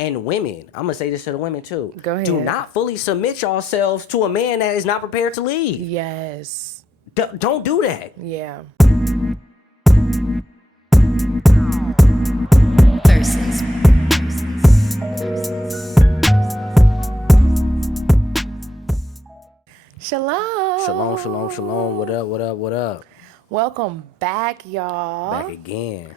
And women, I'm going to say this to the women too. Go ahead. Do not fully submit yourselves to a man that is not prepared to lead. Yes. Don't do that. Yeah. Versus. Shalom. Shalom, shalom, shalom. What up, what up, what up? Welcome back, y'all. Back again.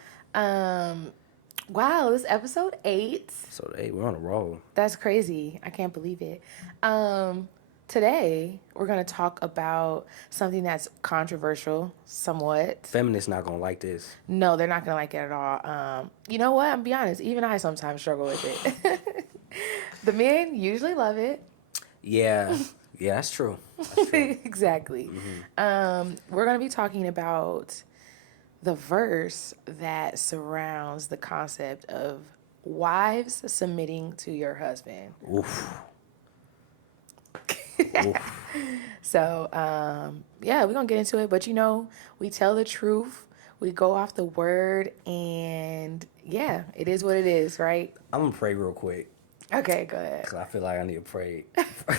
Wow, this is episode 8. So, hey, we're on a roll. That's crazy. I can't believe it. Today, we're going to talk about something that's controversial, somewhat. Feminists not going to like this. No, they're not going to like it at all. You know what? I'm going to be honest. Even I sometimes struggle with it. The men usually love it. Yeah. Yeah, that's true. That's true. Exactly. Mm-hmm. We're going to be talking about the verse that surrounds the concept of wives submitting to your husband. Oof. So, yeah, we're going to get into it. But, you know, we tell the truth. We go off the word. And, yeah, it is what it is, right? I'm going to pray real quick. Okay, go ahead. Because I feel like I need to pray for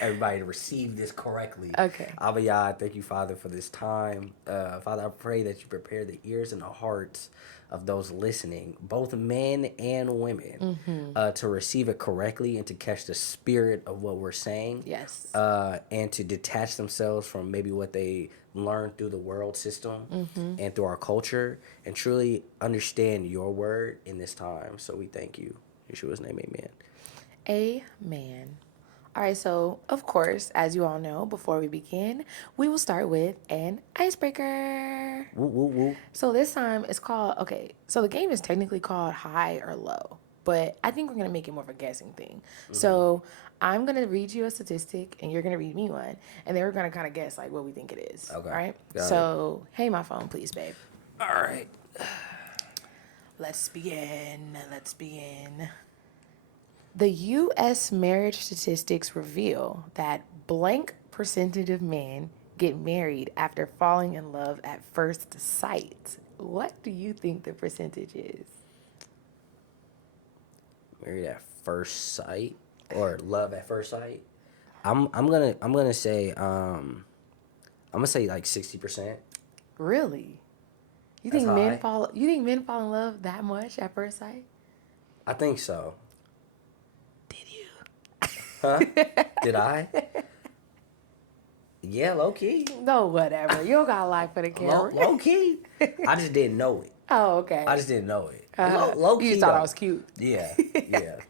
everybody to receive this correctly. Okay. Abba Yah, thank you, Father, for this time. Father, I pray that you prepare the ears and the hearts of those listening, both men and women, to receive it correctly and to catch the spirit of what we're saying. Yes. And to detach themselves from maybe what they learned through the world system and through our culture, and truly understand your word in this time. So we thank you. In Yeshua's name, amen. Amen. All right, so, of course, as you all know, before we begin, we will start with an icebreaker. Woo, woo, woo. So this time it's called, okay, so the game is technically called high or low, but I think we're going to make it more of a guessing thing. So I'm going to read you a statistic and you're going to read me one, and then we're going to kind of guess like what we think it is. Okay. All right? Got So, hey, my phone, please, babe. All right. Let's begin. The U.S. marriage statistics reveal that blank percentage of men get married after falling in love at first sight. What do you think the percentage is? Married at first sight or love at first sight? I'm gonna say like 60%. Really? You That's think men high. fall in love that much at first sight? I think so. Did you? Huh? Did I? Yeah, low key. No, whatever. You don't got a lie for the camera. Low key. I just didn't know it. Oh, okay. I just didn't know it. Low key. You just thought I though. was cute. Yeah. Yeah.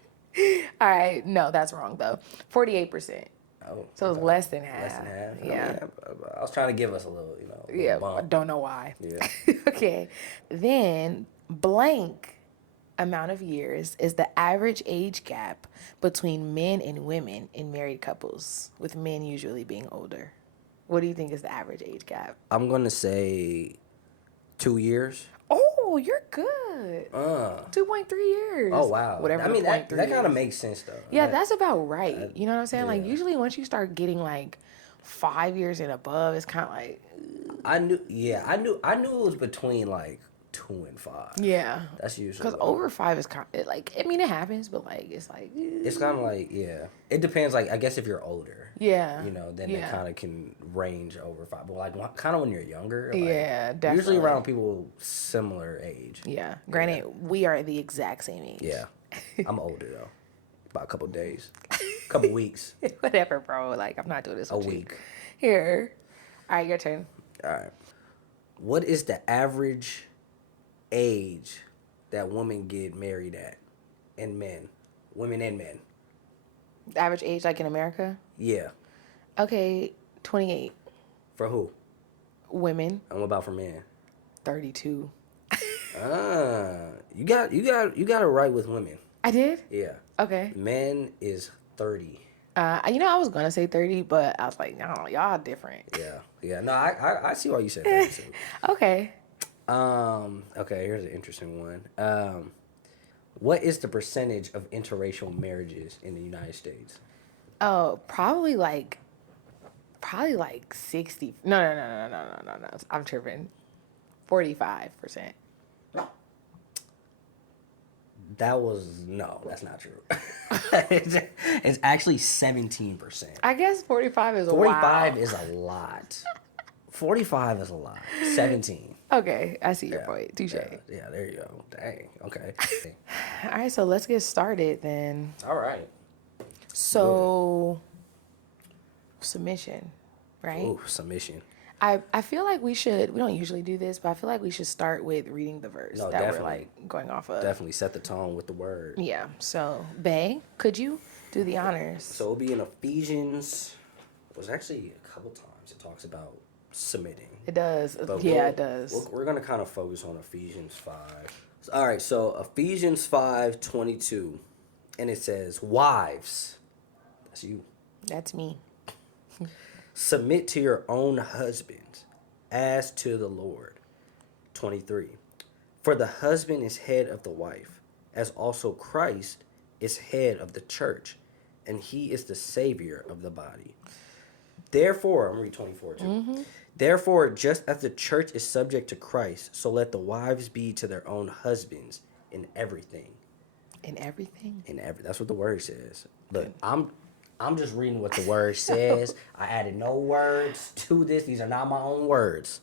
All right. No, that's wrong though. 48%. Oh, So it's okay. less than half. Less than half. Yeah. I was trying to give us a little, Yeah, I bump. don't know why. Yeah. Okay. Then blank amount of years is the average age gap between men and women in married couples, with men usually being older. What do you think is the average age gap? I'm gonna say 2 years. Oh, you're good. 2.3 years. Oh wow. Whatever. I mean that 0.3 kind of is. makes sense though. Yeah, that's about right. You know what I'm saying? Like yeah. usually once you start getting like 5 years and above, it's kind of like. I knew it was between like 2 and 5. Yeah. That's usually Because over 5 is kind of like, I mean, it happens, but like, it's like. it's kind of like, yeah. It depends. Like I guess if you're older, Yeah. then yeah. it kind of can range over 5. But like kind of when you're younger, like, Yeah, definitely. usually around people similar age. Yeah. Granted, we are the exact same age. Yeah, I'm older though, about a couple days, couple weeks, Whatever, bro. Like, I'm not doing this a with you. week. Here. All right, your turn. All right. What is the average age that women get married at, and women and men? Average age, like in America? Yeah. Okay, 28. For who? Women, And what about for men? 32. You got it right with women. I did? Yeah. Okay. Men is 30. You know, I was going to say 30, but I was like, no, y'all different. Yeah. Yeah. No, I see why you said 32. Okay. Okay, here's an interesting one. What is the percentage of interracial marriages in the United States? Oh, probably like 60. No. I'm tripping. 45%. That's not true. It's actually 17%. I guess 45 is 45 wow. is a lot. 45 is a lot. 17. Okay, I see your Yeah. point. Touche. Yeah, there you go. Dang. Okay. All right, so let's get started then. All right. So, submission, right? Ooh, submission. I feel like we don't usually do this, but I feel like we should start with reading the verse No, that definitely. we're like going off of. Definitely set the tone with the word. Yeah, so, Bae, could you do the honors? So it'll be in Ephesians. It was actually a couple times it talks about submitting. It does. But It does. We're going to kind of focus on Ephesians 5. All right, so Ephesians 5:22, and it says, "Wives," that's you, That's me. "submit to your own husbands as to the Lord." 23, "For the husband is head of the wife, as also Christ is head of the church, and he is the Savior of the body. Therefore," I'm reading 24 too. Mm-hmm. "Therefore, just as the church is subject to Christ, so let the wives be to their own husbands in everything." In everything? That's what the word says. Look, I'm just reading what the word says. I added no words to this. These are not my own words.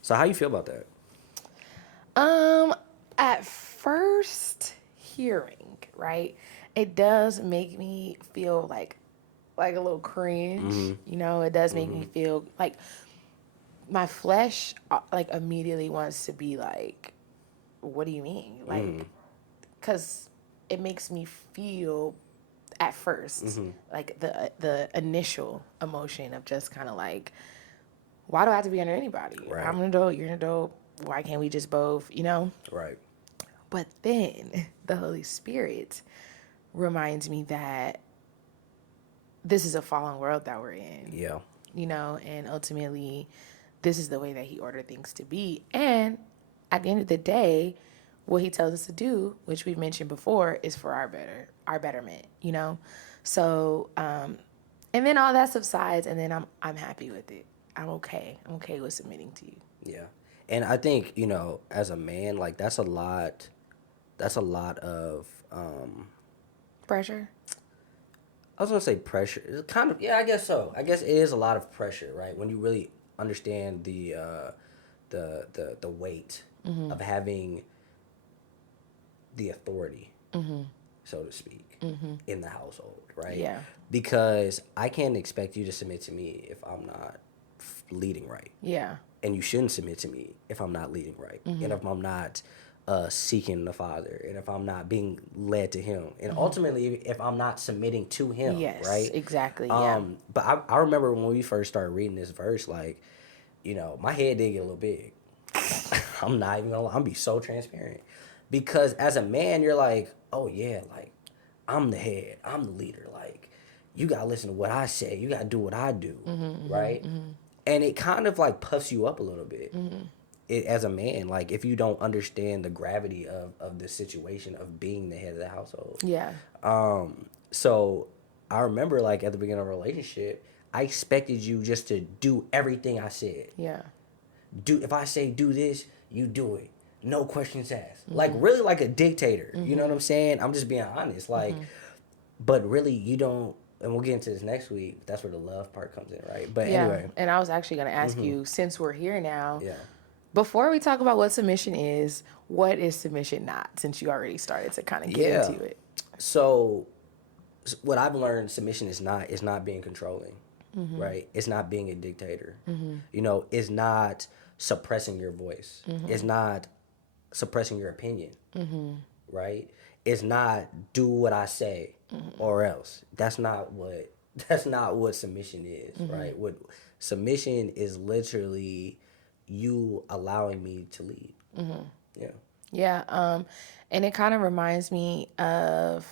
So how you feel about that? At first hearing, right, it does make me feel like a little cringe. You know, it does make me feel like my flesh like immediately wants to be like, what do you mean? Like, because it makes me feel at first like the initial emotion of just kind of like, why do I have to be under anybody? Right. I'm an adult, you're an adult. Why can't we just both, you know? Right. But then the Holy Spirit reminds me that this is a fallen world that we're in. Yeah. You know, and ultimately, this is the way that He ordered things to be. And at the end of the day, what He tells us to do, which we've mentioned before, is for our betterment. You know, so and then all that subsides, and then I'm happy with it. I'm okay. I'm okay with submitting to you. Yeah. And I think, as a man, like that's a lot of Pressure. I was gonna say pressure. It's kind of, yeah, I guess so. I guess it is a lot of pressure, right? When you really understand the weight of having the authority, so to speak, in the household, right? Yeah. Because I can't expect you to submit to me if I'm not leading right. Yeah. And you shouldn't submit to me if I'm not leading right, and if I'm not seeking the Father, and if I'm not being led to Him, and ultimately if I'm not submitting to Him, Yes, right? exactly. Yeah. But I remember when we first started reading this verse, like, my head did get a little big. I'm not even gonna lie, I'm be so transparent, because as a man, you're like, oh yeah, like I'm the head, I'm the leader, like you gotta listen to what I say, you gotta do what I do, right? And it kind of like puffs you up a little bit. As a man, like if you don't understand the gravity of the situation of being the head of the household. Yeah. So I remember like at the beginning of a relationship, I expected you just to do everything I said. Yeah. If I say do this, you do it. No questions asked. Like really like a dictator. You know what I'm saying? I'm just being honest. Like, but really you don't, and we'll get into this next week. That's where the love part comes in, right? But anyway. And I was actually going to ask you, since we're here now, Yeah. before we talk about what submission is, what is submission not? Since you already started to kind of get into it. So what I've learned, submission is not being controlling, right? It's not being a dictator. It's not suppressing your voice. It's not suppressing your opinion, right? It's not do what I say or else. That's not what submission is, right? What submission is literally you allowing me to lead. Yeah. Yeah. And it kind of reminds me of,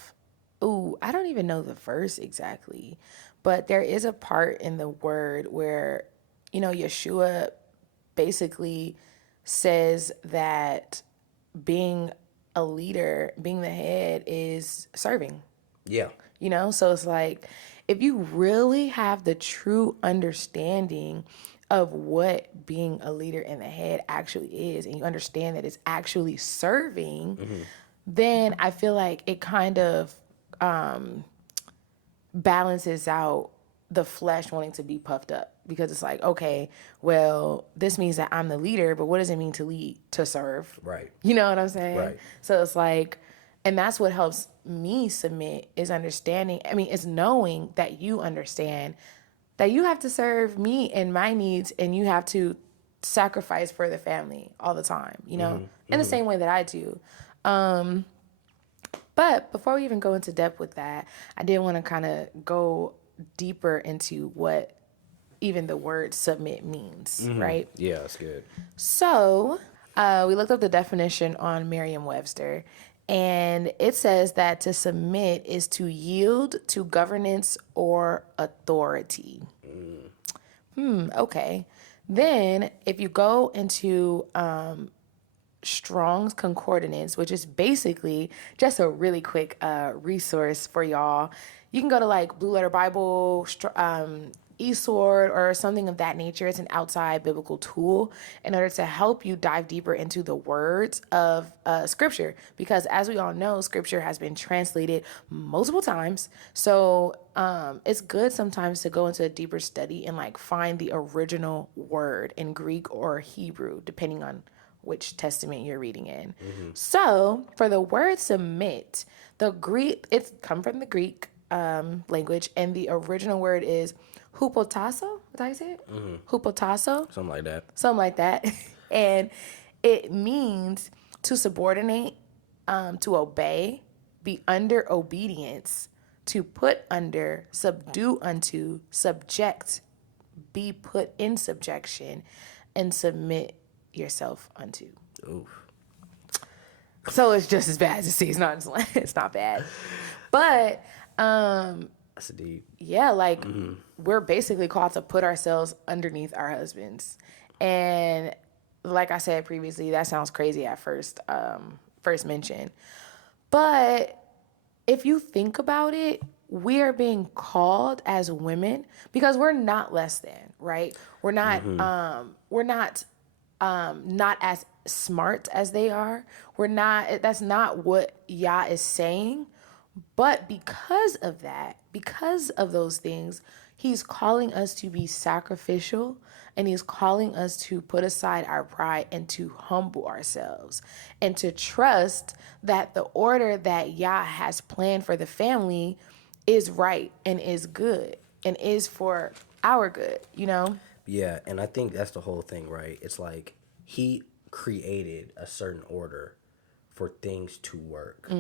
I don't even know the verse exactly, but there is a part in the word where, Yeshua basically says that being a leader, being the head is serving. Yeah. So it's like, if you really have the true understanding of what being a leader in the head actually is, and you understand that it's actually serving, then I feel like it kind of balances out the flesh wanting to be puffed up, because it's like, okay, well, this means that I'm the leader, but what does it mean to lead? To serve. Right. You know what I'm saying? Right. So it's like, and that's what helps me submit, is understanding. I mean, it's knowing that you understand that you have to serve me and my needs, and you have to sacrifice for the family all the time, you know, in the same way that I do. But before we even go into depth with that, I did want to kind of go deeper into what even the word submit means, right? Yeah, that's good. So we looked up the definition on Merriam-Webster, and it says that to submit is to yield to governance or authority. Okay. Then if you go into Strong's Concordance, which is basically just a really quick resource for y'all. You can go to like Blue Letter Bible, eSword, or something of that nature. It's an outside biblical tool in order to help you dive deeper into the words of Scripture. Because as we all know, Scripture has been translated multiple times. So it's good sometimes to go into a deeper study and like find the original word in Greek or Hebrew, depending on which testament you're reading in. So for the word submit, the Greek, it's come from the Greek language, and the original word is hupotasso. Is that how you say it? Hupotasso. Something like that. And it means to subordinate, to obey, be under obedience, to put under, subdue unto, subject, be put in subjection, and submit yourself unto. Oof. So it's just as bad as it seems. It's not bad. But That's deep. yeah, like we're basically called to put ourselves underneath our husbands. And like I said previously, that sounds crazy at first mention. But if you think about it, we are being called as women because we're not less than, right? We're not not as smart as they are. We're not, that's not what Yah is saying. But because of that, because of those things, he's calling us to be sacrificial, and he's calling us to put aside our pride and to humble ourselves and to trust that the order that Yah has planned for the family is right and is good and is for our good, you know? Yeah, and I think that's the whole thing, right? It's like he created a certain order for things to work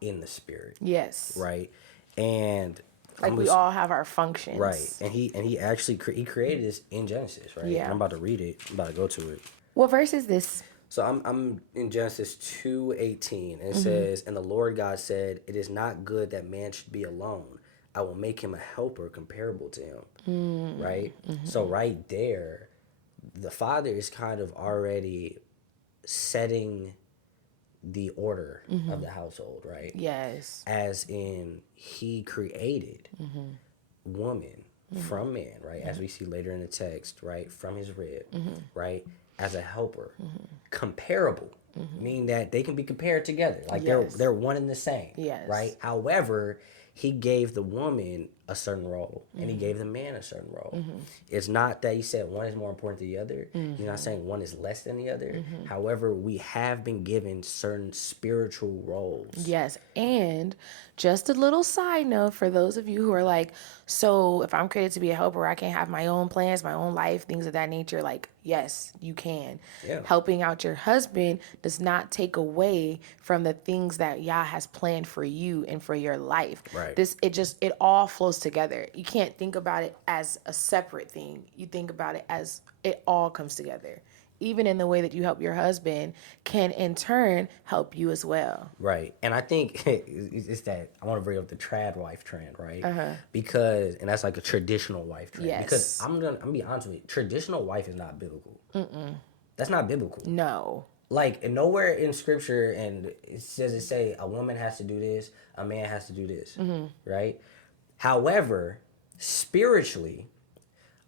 in the spirit. Yes. Right? And like we all have our functions. Right. And he actually he created this in Genesis, right? Yeah. And I'm about to read it. I'm about to go to it. What verse is this? So I'm in Genesis 2:18, and it says, "And the Lord God said, it is not good that man should be alone. I will make him a helper comparable to him." Right? So right there, the Father is kind of already setting the order of the household, right? Yes. As in, he created woman from man, right? As we see later in the text, right? From his rib, right? As a helper, comparable, meaning that they can be compared together, like they're one and the same, right? However, he gave the woman a certain role, and he gave the man a certain role. It's not that he said one is more important than the other. He's not saying one is less than the other. However, we have been given certain spiritual roles. Yes, and just a little side note for those of you who are like, so if I'm created to be a helper, I can have my own plans, my own life, things of that nature. Like, yes, you can. Yeah. Helping out your husband does not take away from the things that Yah has planned for you and for your life. Right. It all flows together. You can't think about it as a separate thing. You think about it as it all comes together. Even in the way that you help your husband can in turn help you as well. Right. And I think it's that I want to bring up the trad wife trend, right? Because, and that's like a traditional wife trend. Yes. Because I'm gonna be honest with you, traditional wife is not biblical. That's not biblical. No. Like, nowhere in scripture, and it say a woman has to do this, a man has to do this, right? However, spiritually,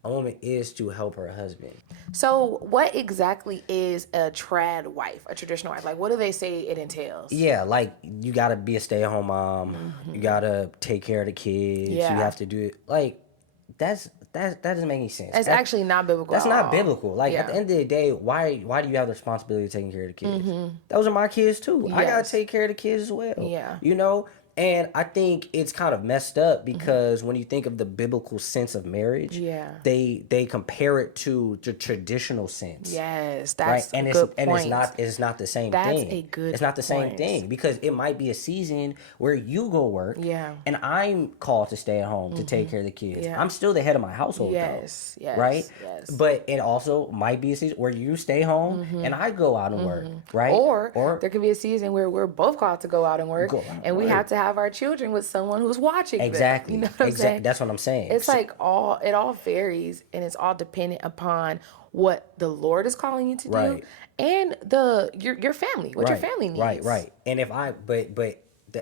A woman is to help her husband. So, what exactly is a trad wife, a traditional wife? Like, what do they say it entails? Yeah, like you gotta be a stay-at-home mom. You gotta take care of the kids. Yeah. You have to do it. Like that doesn't make any sense. It's actually not biblical. That's at not all. biblical. Like Yeah. at the end of the day, why do you have the responsibility of taking care of the kids? Those are my kids too. I gotta Yes. take care of the kids as well. Yeah. You know? And I think it's kind of messed up because when you think of the biblical sense of marriage, Yeah. they compare it to the traditional sense. Yes, Right, that's and a good point. it's not the same That's thing. a good It's not the same point. thing because it might be a season where you go work, Yeah. and I'm called to stay at home to take care of the kids. Yeah. I'm still the head of my household, Yes, though, yes, right? yes. But it also might be a season where you stay home and I go out and work, right? Or there could be a season where we're both called to go out and work, Go out and and we work. have to have our children with someone who's watching them. Exactly. You know what I'm saying? That's what I'm saying. It's like it all varies, and it's all dependent upon what the Lord is calling you to do, Right. and your family, what your family needs. Right. And if I,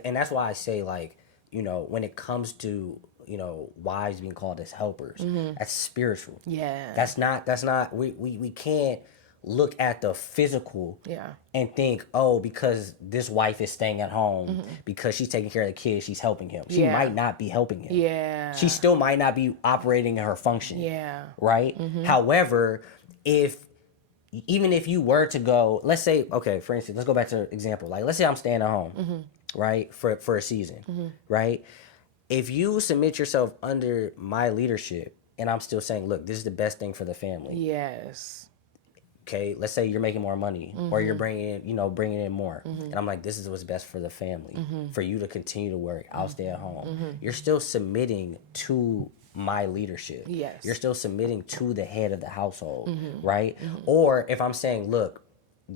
and that's why I say, like, you know, when it comes to, you know, wives being called as helpers, that's spiritual. Yeah. That's not, we can't look at the physical Yeah. and think, oh, because this wife is staying at home, because she's taking care of the kids, she's helping him. She Yeah. might not be helping him. Yeah. She still might not be operating in her function. Yeah. Right? However, even if you were to go, let's say, okay, for instance, let's go back to the example. Like, let's say I'm staying at home, right, for a season, right? If you submit yourself under my leadership, and I'm still saying, look, this is the best thing for the family. Yes. Okay, let's say you're making more money, or you're bringing in more, and I'm like, this is what's best for the family. For you to continue to work, I'll stay at home. You're still submitting to my leadership. Yes. You're still submitting to the head of the household, right? Or if I'm saying, look,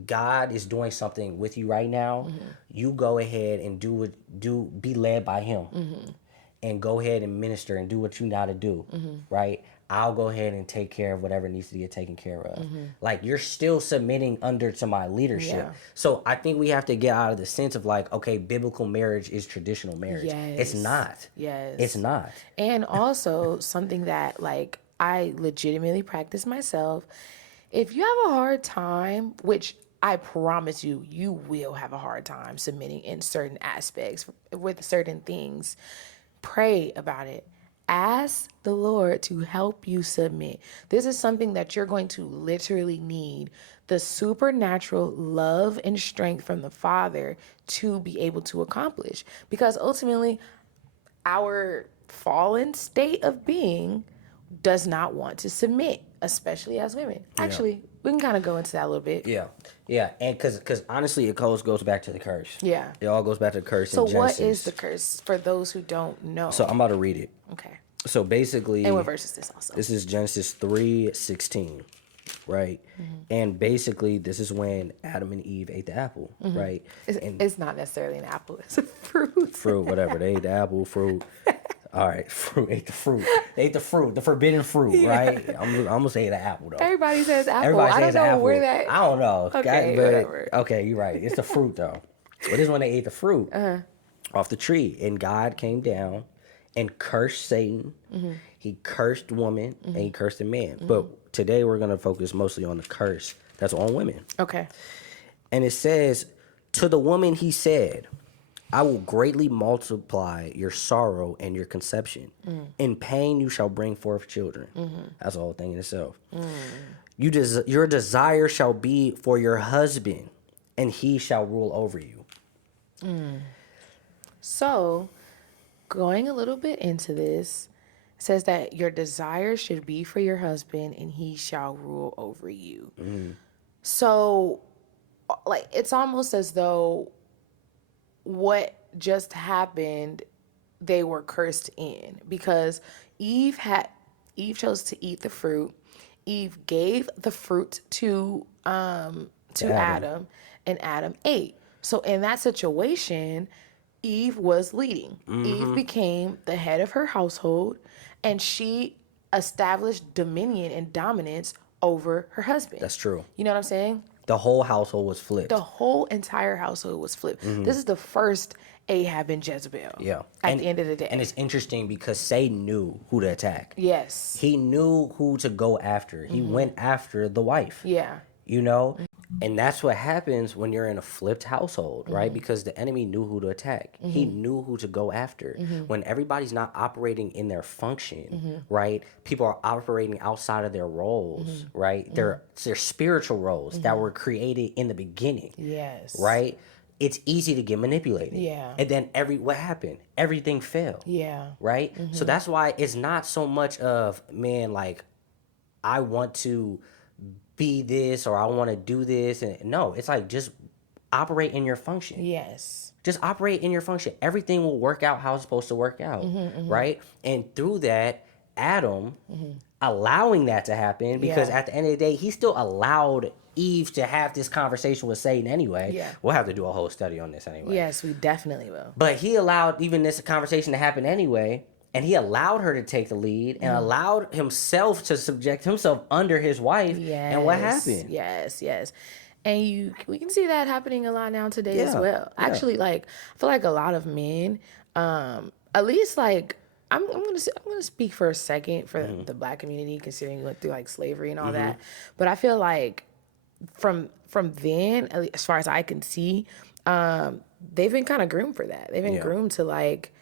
God is doing something with you right now, you go ahead and be led by Him, and go ahead and minister and do what you got to do, right? I'll go ahead and take care of whatever needs to get taken care of. Like, you're still submitting under to my leadership. Yeah. So I think we have to get out of the sense of like, okay, biblical marriage is traditional marriage. Yes. It's not. Yes. It's not. And also something that like I legitimately practice myself. If you have a hard time, which I promise you, you will have a hard time submitting in certain aspects with certain things, pray about it. Ask the Lord to help you submit. This is something that you're going to literally need the supernatural love and strength from the Father to be able to accomplish. Because ultimately, our fallen state of being does not want to submit, especially as women. Actually, we can kind of go into that a little bit. Yeah, and because honestly, it goes back to the curse. Yeah. It all goes back to the curse So in Genesis. what is the curse for those who don't know? So I'm about to read it. Okay. So basically, And what verse is this also? this is Genesis 3:16, right? And basically, this is when Adam and Eve ate the apple, right? It's not necessarily an apple. It's a fruit. Fruit, whatever. They ate the apple, fruit. All right, fruit. Ate the fruit. They ate the fruit, the forbidden fruit, right? I'm gonna say the apple though. Everybody says apple. Everybody I says don't know apple. where that. I don't know. Okay, whatever. Okay, you're right. It's the fruit though. But this is when they ate the fruit off the tree, and God came down and cursed Satan. He cursed woman and he cursed the man. But today we're gonna focus mostly on the curse that's on women. Okay. And it says, to the woman he said, I will greatly multiply your sorrow and your conception. In pain you shall bring forth children. That's the whole thing in itself. Your desire shall be for your husband, and he shall rule over you. So, going a little bit into this, says that your desire should be for your husband, and he shall rule over you. So, like, it's almost as though what just happened, they were cursed in, because Eve chose to eat the fruit. Eve gave the fruit to Adam, and Adam ate. So in that situation, Eve was leading. Eve became the head of her household, and she established dominion and dominance over her husband. That's true. You know what I'm saying? The whole household was flipped. The whole entire household was flipped. This is the first Ahab and Jezebel. Yeah. At the end of the day. And it's interesting because Satan knew who to attack. Yes. He knew who to go after. He went after the wife. Yeah. You know? And that's what happens when you're in a flipped household, right? Because the enemy knew who to attack. He knew who to go after. When everybody's not operating in their function, right? People are operating outside of their roles, right? Their spiritual roles that were created in the beginning. Yes. Right? It's easy to get manipulated. Yeah. And then what happened? Everything fell. Yeah. Right? So that's why it's not so much of, man, like, I want to be this or I want to do this. And no, it's like, just operate in your function. Yes. Just operate in your function. Everything will work out how it's supposed to work out. Right? And through that, Adam allowing that to happen, because at the end of the day, he still allowed Eve to have this conversation with Satan anyway. Yeah. We'll have to do a whole study on this anyway. Yes, we definitely will. But he allowed even this conversation to happen anyway, and he allowed her to take the lead and allowed himself to subject himself under his wife. Yes. And what happened? Yes, yes. And we can see that happening a lot now today as well. Yeah. Actually, like, I feel like a lot of men, at least like, I'm gonna speak for a second for the Black community, considering we went through like slavery and all that. But I feel like from then, at least as far as I can see, they've been kind of groomed for that. They've been groomed to like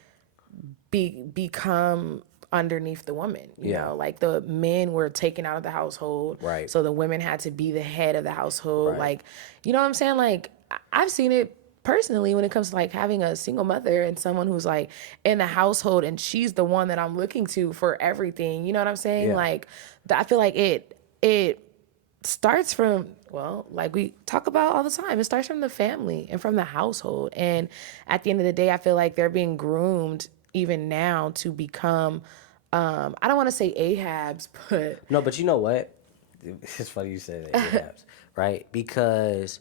become underneath the woman. You know, like the men were taken out of the household, Right. So the women had to be the head of the household. Right. Like, you know what I'm saying? Like, I've seen it personally when it comes to like having a single mother and someone who's like in the household and she's the one that I'm looking to for everything. You know what I'm saying? Yeah. Like, I feel like it starts from, well, like we talk about all the time, it starts from the family and from the household. And at the end of the day, I feel like they're being groomed even now to become, I don't want to say Ahabs, but No, but you know what? It's funny you said that, Ahabs, right? Because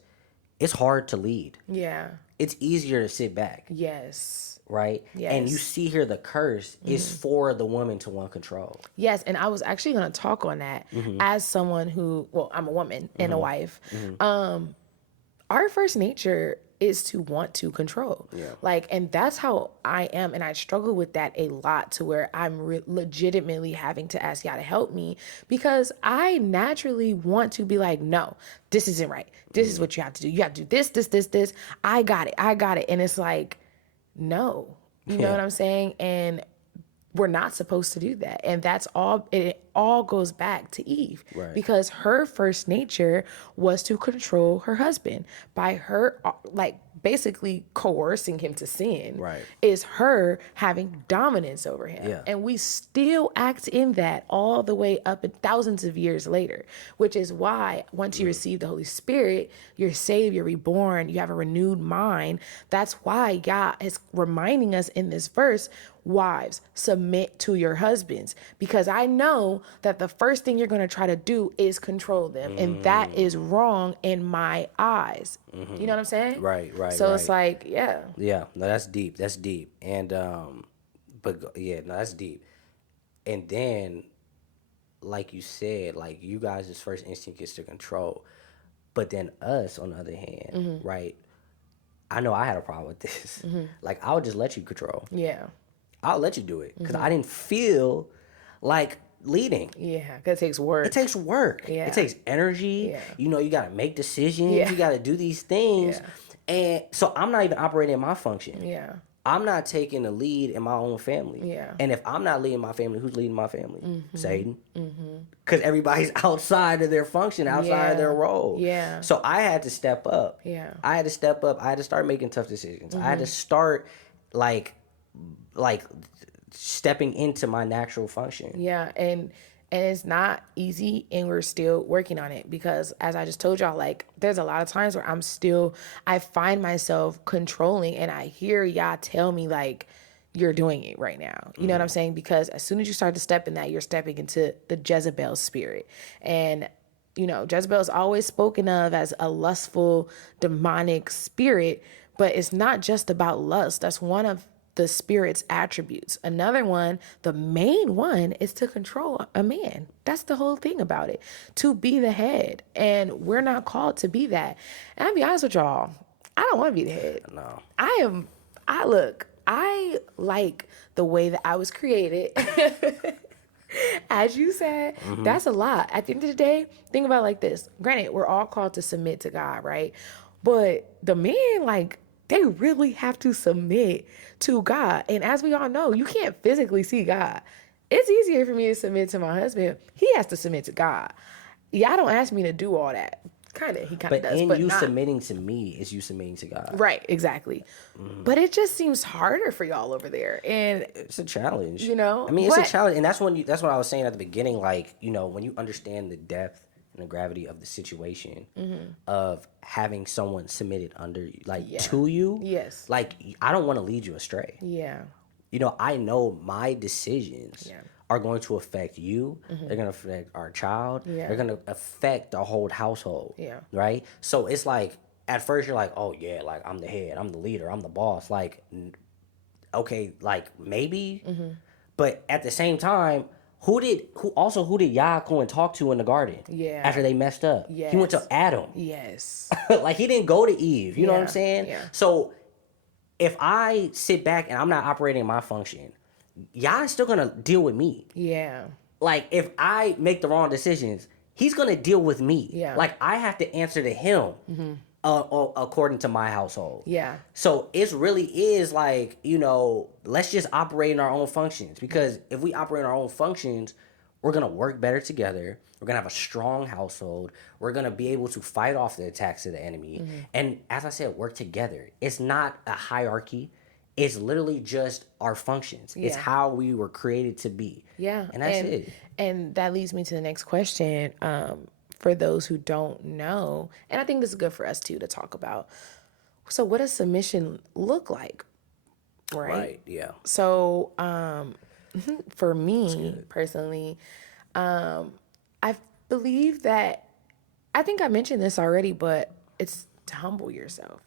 it's hard to lead. yeah, It's easier to sit back, yes. right? Yes. And you see here the curse is for the woman to want control. Yes, and I was actually going to talk on that as someone who, well, I'm a woman and a wife. Our first nature is to want to control. Yeah. Like, and that's how I am. And I struggle with that a lot, to where I'm legitimately having to ask y'all to help me, because I naturally want to be like, no, this isn't right. This is what you have to do. You have to do this. I got it. And it's like, no, you know what I'm saying? And we're not supposed to do that. And that's all, it all goes back to Eve. Right. Because her first nature was to control her husband by her, like, basically coercing him to sin. Right. Is her having dominance over him. Yeah. And we still act in that all the way up and thousands of years later, which is why once you receive the Holy Spirit, you're saved, you're reborn, you have a renewed mind. That's why God is reminding us in this verse, wives, submit to your husbands, because I know that the first thing you're going to try to do is control them. And that is wrong in my eyes. You know what I'm saying? Right. So it's like, yeah. Yeah, no, that's deep. That's deep. And that's deep. And then, like you said, like, you guys' first instinct is to control. But then us, on the other hand, right? I know I had a problem with this. Like, I would just let you control. Yeah. I'll let you do it because I didn't feel like leading. Yeah, because it takes work. It takes work. Yeah. It takes energy. Yeah. You know, you got to make decisions. Yeah. You got to do these things. Yeah. And so I'm not even operating in my function. Yeah. I'm not taking the lead in my own family. Yeah. And if I'm not leading my family, who's leading my family? Satan. Because everybody's outside of their function, outside of their role. Yeah. So I had to step up. Yeah. I had to step up. I had to start making tough decisions. I had to start like stepping into my natural function. Yeah, and it's not easy, and we're still working on it, because as I just told y'all, like, there's a lot of times where I find myself controlling, and I hear y'all tell me, like, you're doing it right now. You know what I'm saying? Because as soon as you start to step in that, you're stepping into the Jezebel spirit. And, you know, Jezebel is always spoken of as a lustful, demonic spirit, but it's not just about lust. That's one of the Spirit's attributes. Another one, the main one, is to control a man. That's the whole thing about it, to be the head. And we're not called to be that. And I'll be honest with y'all, I don't want to be the head. No. I like the way that I was created. As you said, that's a lot. At the end of the day, think about it like this. Granted, we're all called to submit to God, right? But the men, like, they really have to submit to God. And as we all know, you can't physically see God. It's easier for me to submit to my husband. He has to submit to God. Y'all don't ask me to do all that. He kind of But does. in But you not. submitting to me is you submitting to God. Right, exactly. But it just seems harder for y'all over there. And It's a challenge. You know, I mean, it's a but- challenge, and that's what I was saying at the beginning. Like, you know, when you understand the depth and the gravity of the situation of having someone submitted under you, like to you. Yes. Like, I don't want to lead you astray. yeah. You know, I know my decisions Yeah. are going to affect you. They're going to affect our child. Yeah. They're going to affect the whole household. Yeah. Right? So it's like, at first you're like, oh yeah, like I'm the head, I'm the leader, I'm the boss. Like, okay, like maybe, but at the same time, who did Yaakov talk to in the garden? Yeah. After they messed up, he went to Adam. Yes. Like, he didn't go to Eve. You know what I'm Yeah, saying? yeah. So if I sit back and I'm not operating in my function, Yah is still gonna deal with me. Yeah. Like, if I make the wrong decisions, he's gonna deal with me. Yeah. Like, I have to answer to him. According to my household. Yeah. So it really is like, you know, let's just operate in our own functions, because if we operate in our own functions, we're going to work better together. We're going to have a strong household. We're going to be able to fight off the attacks of the enemy. And as I said, work together. It's not a hierarchy. It's literally just our functions. It's Yeah. how we were created to be. Yeah. And that's it. And that leads me to the next question. For those who don't know, and I think this is good for us too to talk about. So what does submission look like? Right. Yeah. So for me personally, I believe that, I think I mentioned this already, but it's to humble yourself,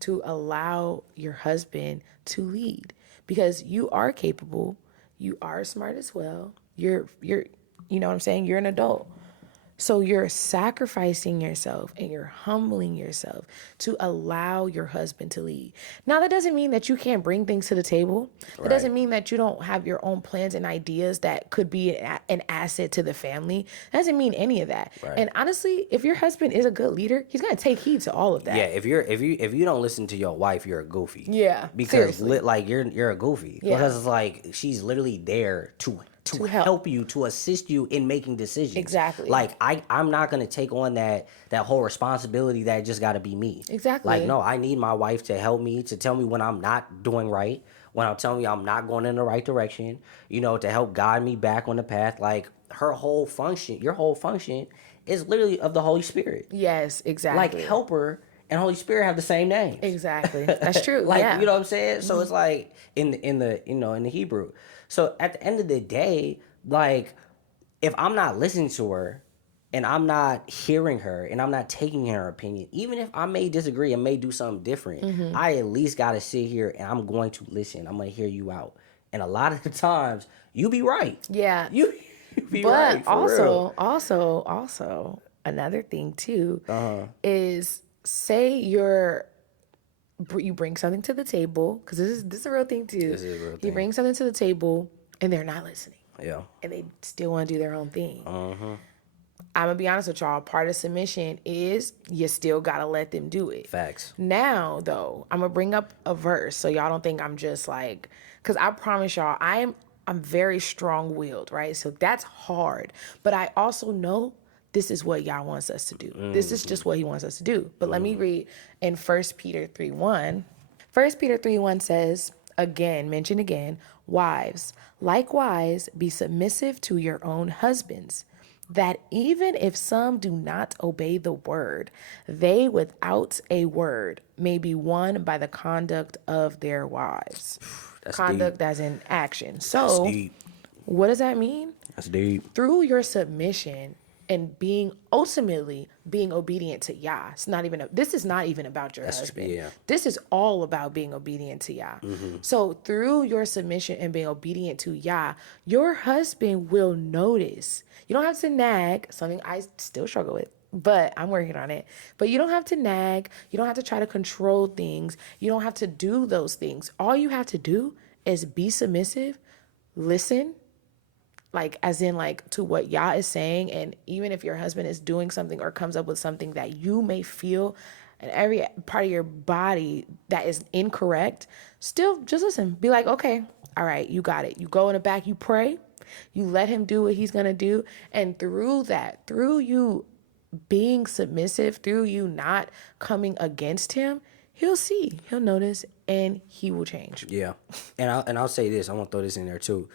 to allow your husband to lead, because you are capable, you are smart as well. You're you know what I'm saying? You're an adult. So you're sacrificing yourself and you're humbling yourself to allow your husband to lead. Now, that doesn't mean that you can't bring things to the table. It doesn't mean that you don't have your own plans and ideas that could be an asset to the family. That doesn't mean any of that. Right. And honestly, if your husband is a good leader, he's going to take heed to all of that. Yeah, if you don't listen to your wife, you're a goofy. Yeah, because seriously. like you're a goofy, Yeah. because it's like she's literally there to help you, to assist you in making decisions. Exactly. Like, I'm not gonna take on that whole responsibility that just got to be me. Exactly. Like, no, I need my wife to help me, to tell me when I'm not doing right, when I'm telling me I'm not going in the right direction. You know, to help guide me back on the path. Like, your whole function is literally of the Holy Spirit. Yes, exactly. Like, helper and Holy Spirit have the same names. Exactly. That's true. Like, yeah. you know what I'm saying? So it's like in the Hebrew. So at the end of the day, like, if I'm not listening to her and I'm not hearing her and I'm not taking her opinion, even if I may disagree and may do something different, I at least got to sit here and I'm going to listen. I'm going to hear you out. And a lot of the times, you be right. Yeah. You be right. But For real. also another thing too is, say you bring something to the table, because this is a real thing too. This is a real You thing. bring something to the table and they're not listening, Yeah. and they still want to do their own thing. I'm gonna be honest with y'all. Part of submission is you still gotta let them do it. Facts. Now, though, I'm gonna bring up a verse so y'all don't think I'm just like, because I promise y'all, I'm very strong-willed, right? So that's hard. But I also know this is what Yah wants us to do. This is just what he wants us to do. But let me read in 1 Peter 3:1. 1 Peter 3:1 says, mention again, wives, likewise be submissive to your own husbands, that even if some do not obey the word, they without a word may be won by the conduct of their wives. That's Conduct deep. as in action. So Deep. what does that mean? That's deep. Through your submission, and ultimately being obedient to Yah. This is not even about your husband. Yeah. This is all about being obedient to Yah. So through your submission and being obedient to Yah, your husband will notice. You don't have to nag, something I still struggle with, but I'm working on it. But you don't have to nag. You don't have to try to control things. You don't have to do those things. All you have to do is be submissive, listen, like as in like to what Yah is saying. And even if your husband is doing something or comes up with something that you may feel in every part of your body that is incorrect, still just listen. Be like, okay, all right, you got it. You go in the back, you pray, you let him do what he's going to do. And through that, through you being submissive, through you not coming against him, he'll see, he'll notice, and he will change. Yeah. And I'll say this, I want to throw this in there too.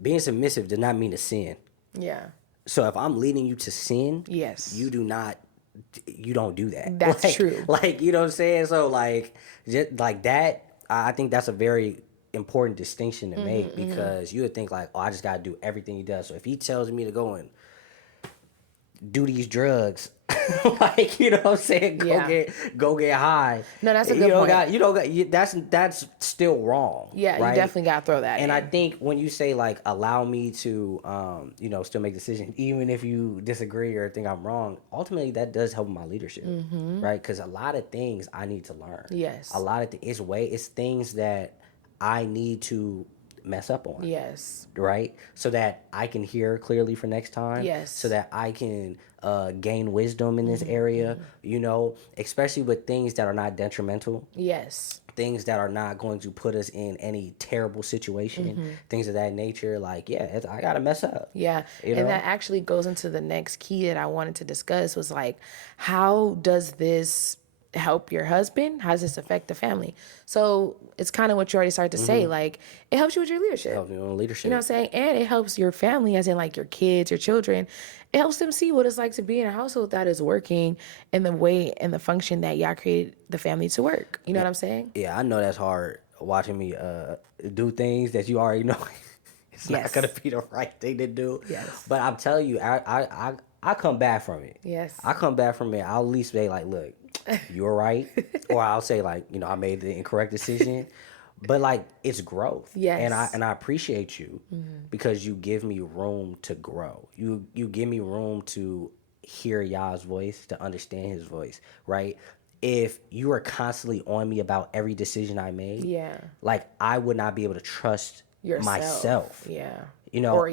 Being submissive does not mean to sin. Yeah. So if I'm leading you to sin, Yes. you don't do that. That's true. Like, you know what I'm saying? So like, just like that, I think that's a very important distinction to make, because you would think like, oh, I just got to do everything he does. So if he tells me to go and do these drugs, like, you know what I'm saying? Go get high. No, that's a good point. That's still wrong. Yeah, right? you definitely got to throw that in. And I think when you say like, allow me to, still make decisions, even if you disagree or think I'm wrong, ultimately that does help my leadership, right? Because a lot of things I need to learn. Yes. A lot of it's things that I need to mess up on. Yes. Right? So that I can hear clearly for next time. Yes. So that I can gain wisdom in this area, especially with things that are not detrimental. Yes. Things that are not going to put us in any terrible situation, things of that nature. Like, I got to mess up. Yeah. You know? That actually goes into the next key that I wanted to discuss, was like, how does this help your husband? How does this affect the family? So it's kind of what you already started to say. Like, it helps you with your leadership. Help you with leadership. You know what I'm saying? And it helps your family, as in like your kids, your children. It helps them see what it's like to be in a household that is working in the way and the function that y'all created the family to work. You know what I'm saying? Yeah, I know that's hard, watching me do things that you already know it's not going to be the right thing to do. Yes. But I'm telling you, I come back from it. Yes. I come back from it. I'll at least say like, look, you're right. Or I'll say like, I made the incorrect decision. But like, it's growth. Yes. And I appreciate you because you give me room to grow. You give me room to hear Yah's voice, to understand his voice, right? If you are constantly on me about every decision I made, like, I would not be able to trust myself. Yeah. Or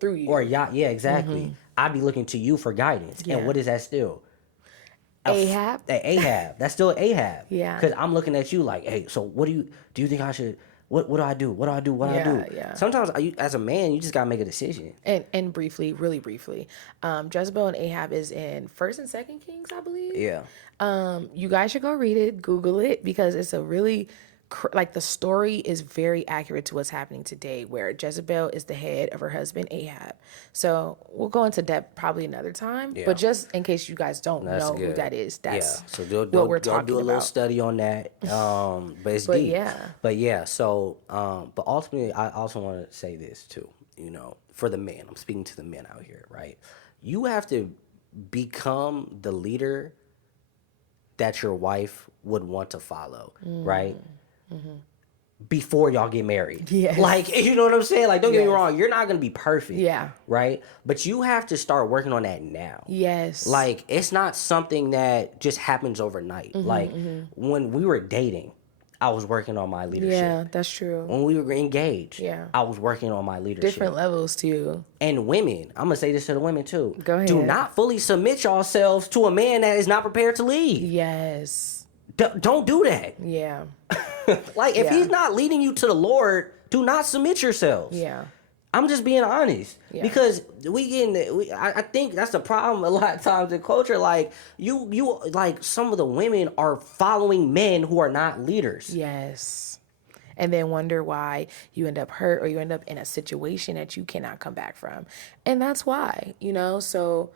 through you. Or Yah, yeah, exactly. I'd be looking to you for guidance. Yeah. And what is that still? Ahab. That's still Ahab. Yeah. Because I'm looking at you like, hey, so what do you think I should? What do I do? What do I do? What do I do? Yeah. Sometimes as a man, you just gotta make a decision. And briefly, really briefly, Jezebel and Ahab is in 1st and 2nd Kings, I believe. Yeah. You guys should go read it, Google it, because it's a really like, the story is very accurate to what's happening today, where Jezebel is the head of her husband Ahab. So we'll go into depth probably another time, but just in case you guys don't know who that is, that's so what we're talking about. Do a little study on that. But it's deep. But yeah, so but ultimately, I also want to say this too. For the men, I'm speaking to the men out here, right? You have to become the leader that your wife would want to follow, right? Before y'all get married. Yes. Like, you know what I'm saying? Like, don't get me wrong, you're not gonna be perfect. Yeah. Right? But you have to start working on that now. Yes. Like, it's not something that just happens overnight. Like, when we were dating, I was working on my leadership. Yeah, that's true. When we were engaged, I was working on my leadership. Different levels too. And women, I'm gonna say this to the women too. Go ahead. Do not fully submit yourselves to a man that is not prepared to lead. Yes. Don't do that. Yeah. Like, if he's not leading you to the Lord, do not submit yourselves. Yeah. I'm just being honest. Yeah. Because I think that's the problem a lot of times in culture. Like, you like, some of the women are following men who are not leaders. Yes. And then wonder why you end up hurt, or you end up in a situation that you cannot come back from. And that's why, so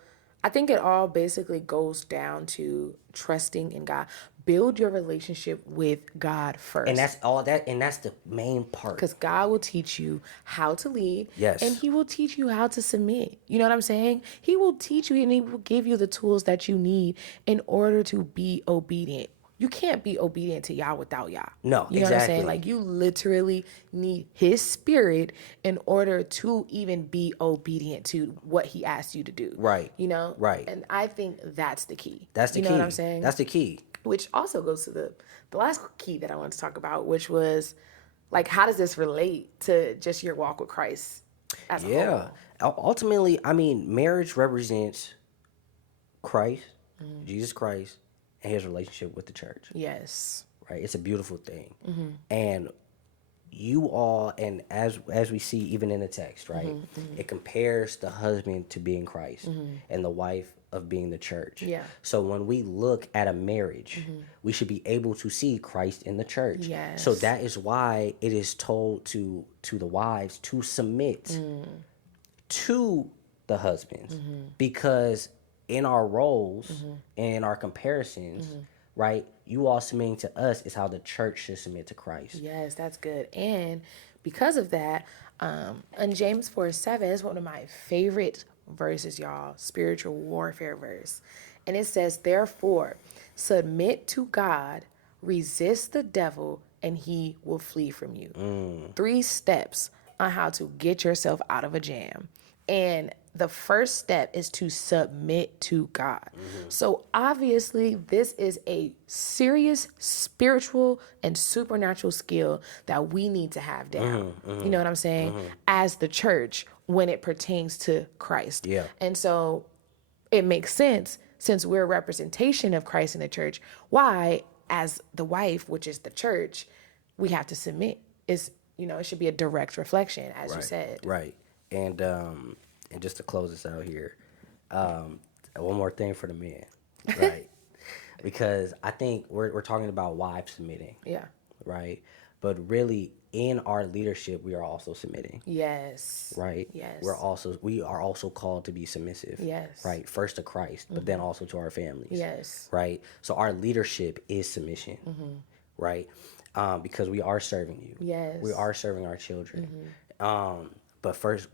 I think it all basically goes down to trusting in God. build your relationship with God first. And that's all that, and that's the main part. Because God will teach you how to lead. Yes. And he will teach you how to submit. You know what I'm saying? He will teach you and he will give you the tools that you need in order to be obedient. You can't be obedient to Yah without Yah. No, you know what I'm exactly. saying? Like, you literally need his spirit in order to even be obedient to what he asked you to do. Right. You know? Right. And I think that's the key. That's the key. You know what I'm saying? That's the key. Which also goes to the last key that I wanted to talk about, which was, like, how does this relate to just your walk with Christ as a whole? Ultimately, I mean, marriage represents Christ, Jesus Christ, and his relationship with the church. Yes. Right? It's a beautiful thing. And you all, and as we see even in the text, right? It compares the husband to being Christ and the wife of being the church. Yeah. So when we look at a marriage, we should be able to see Christ in the church. Yes. So that is why it is told to the wives to submit to the husbands, because in our roles and in our comparisons, right, you all submitting to us is how the church should submit to Christ. Yes, that's good. And because of that, in James 4:7 is one of my favorite verses, y'all, spiritual warfare verse. And it says, therefore, submit to God, resist the devil, and he will flee from you. 3 steps on how to get yourself out of a jam. And the first step is to submit to God. So obviously, this is a serious spiritual and supernatural skill that we need to have down. You know what I'm saying? As the church, when it pertains to Christ. Yeah. And so it makes sense, since we're a representation of Christ in the church, why, as the wife, which is the church, we have to submit. It's, you know, it should be a direct reflection, as you said. Right. And just to close this out here, one more thing for the men, right? Because I think we're talking about wives submitting. Yeah. Right? But really, in our leadership, we are also submitting. Yes. Right? Yes. We are also called to be submissive. Yes. Right? First to Christ, but then also to our families. Yes. Right? So our leadership is submission. Right? Because we are serving you. Yes. We are serving our children. But first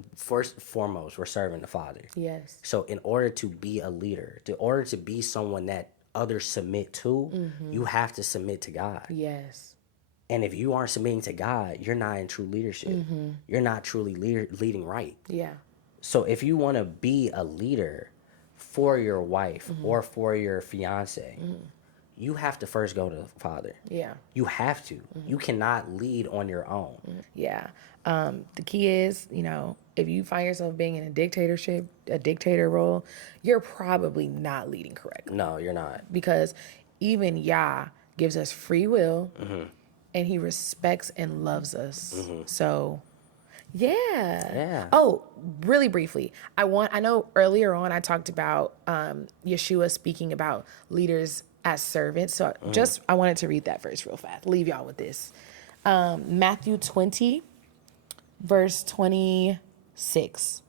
foremost, we're serving the Father. Yes. So in order to be a leader, in order to be someone that others submit to, you have to submit to God. Yes. And if you aren't submitting to God, you're not in true leadership. You're not truly leading right. Yeah. So if you want to be a leader for your wife or for your fiance, you have to first go to the Father. Yeah. You have to. You cannot lead on your own. Yeah. The key is, you know, if you find yourself being in a dictator role, you're probably not leading correctly. No, you're not. Because even Yah gives us free will, and he respects and loves us. So, yeah. Oh, really briefly, I know earlier on I talked about Yeshua speaking about leaders as servants. So I wanted to read that verse real fast. Leave y'all with this. Matthew 20, verse 26.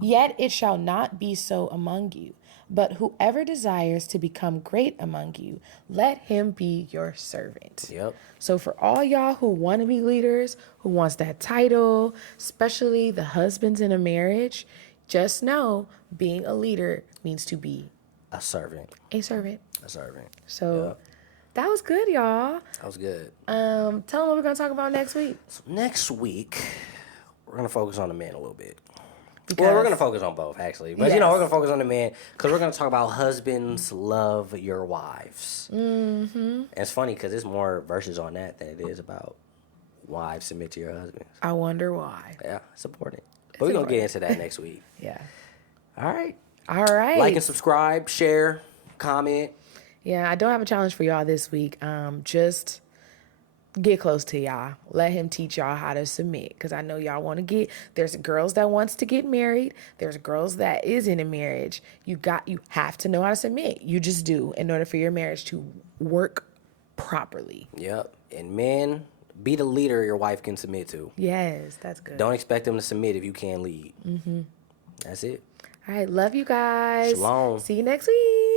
Yet it shall not be so among you, but whoever desires to become great among you, let him be your servant. Yep. So for all y'all who want to be leaders, who wants that title, especially the husbands in a marriage, just know being a leader means to be a servant. A servant. A servant. So that was good, y'all. That was good. Tell them what we're going to talk about next week. So next week, we're going to focus on the men a little bit. Because, well, we're going to focus on both, actually. But, we're going to focus on the men because we're going to talk about husbands love your wives. And it's funny because there's more verses on that than it is about wives submit to your husbands. I wonder why. Yeah, it's important. But we're going to get into that next week. Yeah. All right. Like and subscribe, share, comment. Yeah, I don't have a challenge for y'all this week. Just get close to Yah. Let him teach y'all how to submit. Because I know y'all want to there's girls that wants to get married. There's girls that is in a marriage. You have to know how to submit. You just do, in order for your marriage to work properly. Yep. And men, be the leader your wife can submit to. Yes, that's good. Don't expect them to submit if you can't lead. That's it. All right, love you guys. Shalom. See you next week.